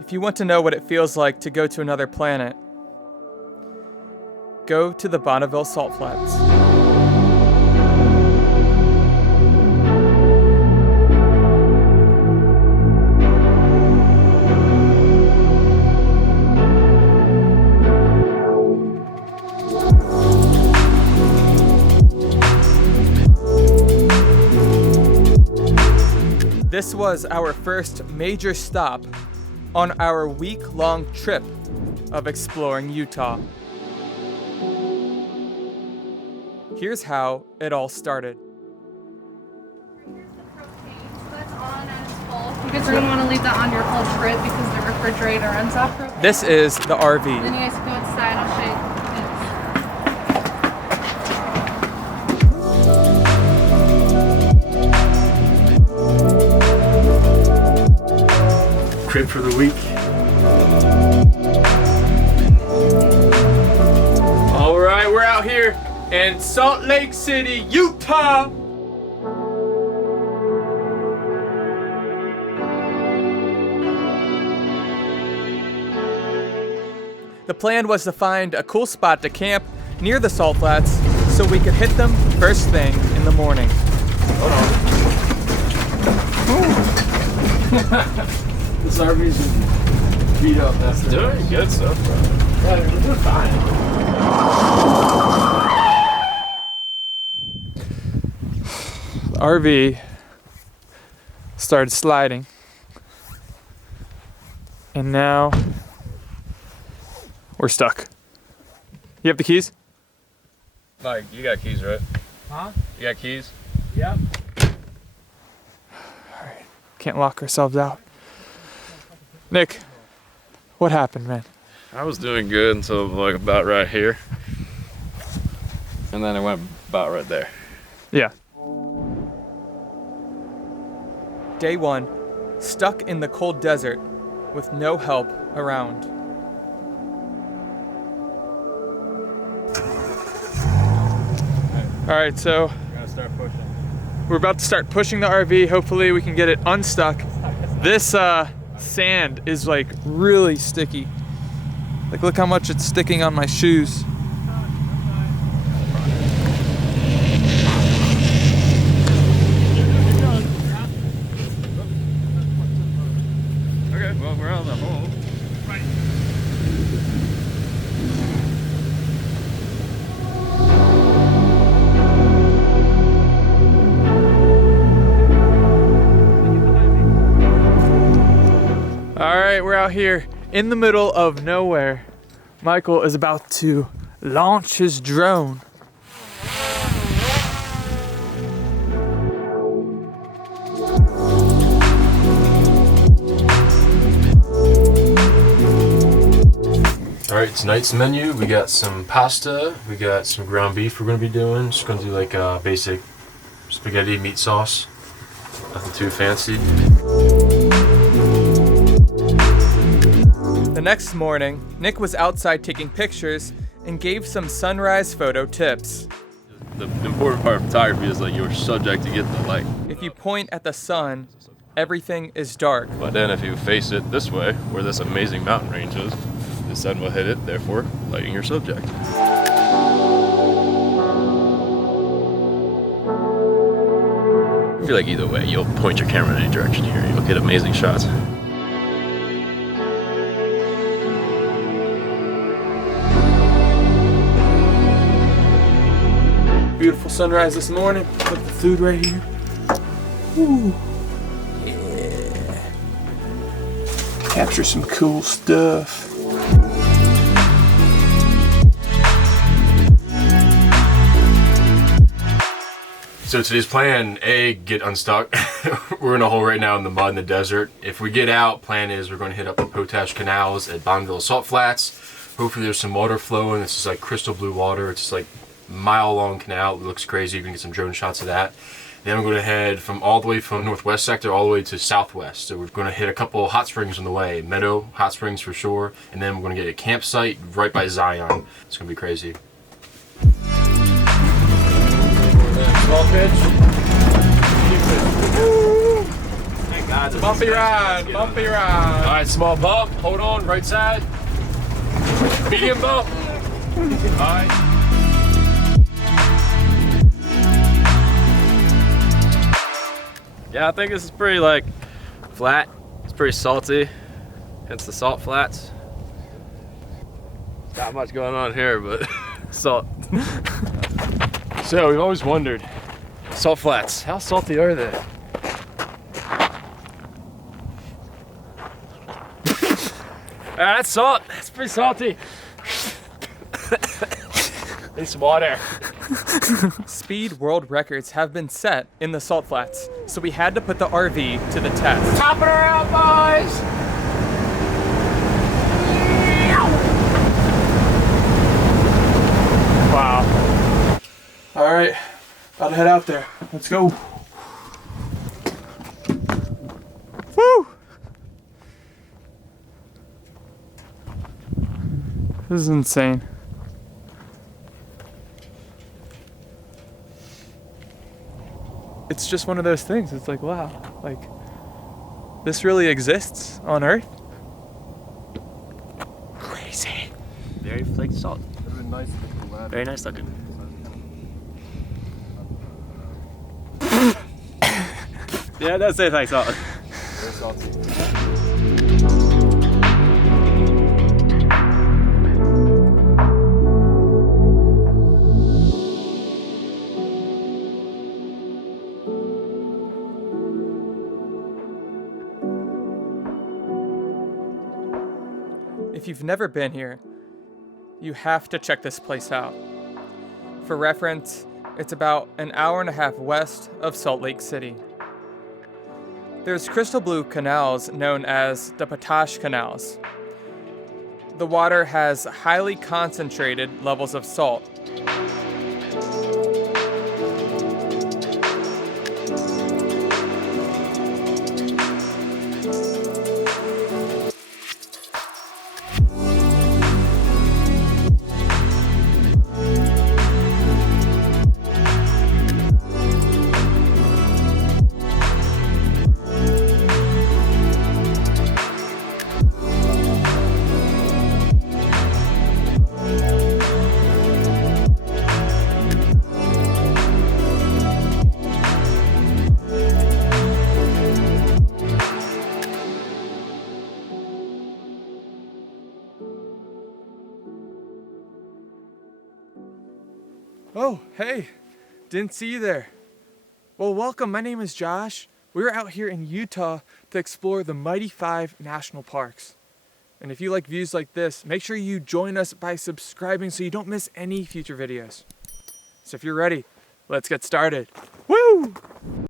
If you want to know what it feels like to go to another planet, go to the Bonneville Salt Flats. This was our first major stop on our week-long trip of exploring Utah. Here's how it all started. That's on and it's full. You guys are going to want to leave that on your whole trip because the refrigerator runs off propane. This is the RV. Then you guys can go inside. I'll show you. Crib for the week. All right, we're out here in Salt Lake City, Utah. The plan was to find a cool spot to camp near the salt flats so we could hit them first thing in the morning. Hold on. This RV's beat up. That's doing good stuff, bro. Yeah, we're doing fine. The RV started sliding, and now we're stuck. You have the keys? Mike, you got keys, right? Huh? You got keys? Yep. Alright, can't lock ourselves out. Nick, what happened, man? I was doing good until like about right here. And then it went about right there. Yeah. Day 1, stuck in the cold desert with no help around. Alright, so We're gonna start pushing. we're about to start pushing the RV. Hopefully we can get it unstuck. This sand is like really sticky. Like, look how much it's sticking on my shoes. Okay, well, we're out of the hole. All right, we're out here in the middle of nowhere. Michael is about to launch his drone. All right, tonight's menu, we got some pasta, we got some ground beef we're gonna be doing. Just gonna do like a basic spaghetti meat sauce. Nothing too fancy. The next morning, Nick was outside taking pictures and gave some sunrise photo tips. The important part of photography is like you're subject to get the light. If you point at the sun, everything is dark. But then if you face it this way, where this amazing mountain range is, the sun will hit it, therefore lighting your subject. I feel like either way, you'll point your camera in any direction here. You'll get amazing shots. Beautiful sunrise this morning. Put the food right here. Woo. Yeah. Capture some cool stuff. So today's plan, A, get unstuck. We're in a hole right now in the mud in the desert. If we get out, plan is we're going to hit up the Potash Canals at Bonneville Salt Flats. Hopefully there's some water flowing. It's just like crystal blue water. It's just like mile-long canal. It looks crazy. You can get some drone shots of that. Then we're going to head from all the way from northwest sector all the way to southwest. So we're going to hit a couple of hot springs on the way. Meadow hot springs for sure. And then we're going to get a campsite right by Zion. It's going to be crazy. Small pitch. Thank God. it's a bumpy ride, bumpy ride. All right, small bump. Hold on, right side. Medium bump. All right. Yeah, I think this is pretty like flat. It's pretty salty, hence the salt flats. Not much going on here, but salt. So we've always wondered, salt flats, how salty are they? That's salt. That's pretty salty. Need some water. Speed world records have been set in the salt flats, so we had to put the RV to the test. Topping her out, boys! Wow. All right, about to head out there. Let's go. Woo! This is insane. It's just one of those things. It's like, wow, like this really exists on Earth? Crazy. Very flaked salt. Very nice looking. Yeah, it does taste like salt. Very salty. If you've never been here, you have to check this place out. For reference, it's about an hour and a half west of Salt Lake City. There's crystal blue canals known as the Potash Canals. The water has highly concentrated levels of salt. Oh, hey, didn't see you there. Well, welcome, my name is Josh. We're out here in Utah to explore the Mighty 5 National Parks. And if you like views like this, make sure you join us by subscribing so you don't miss any future videos. So if you're ready, let's get started. Woo!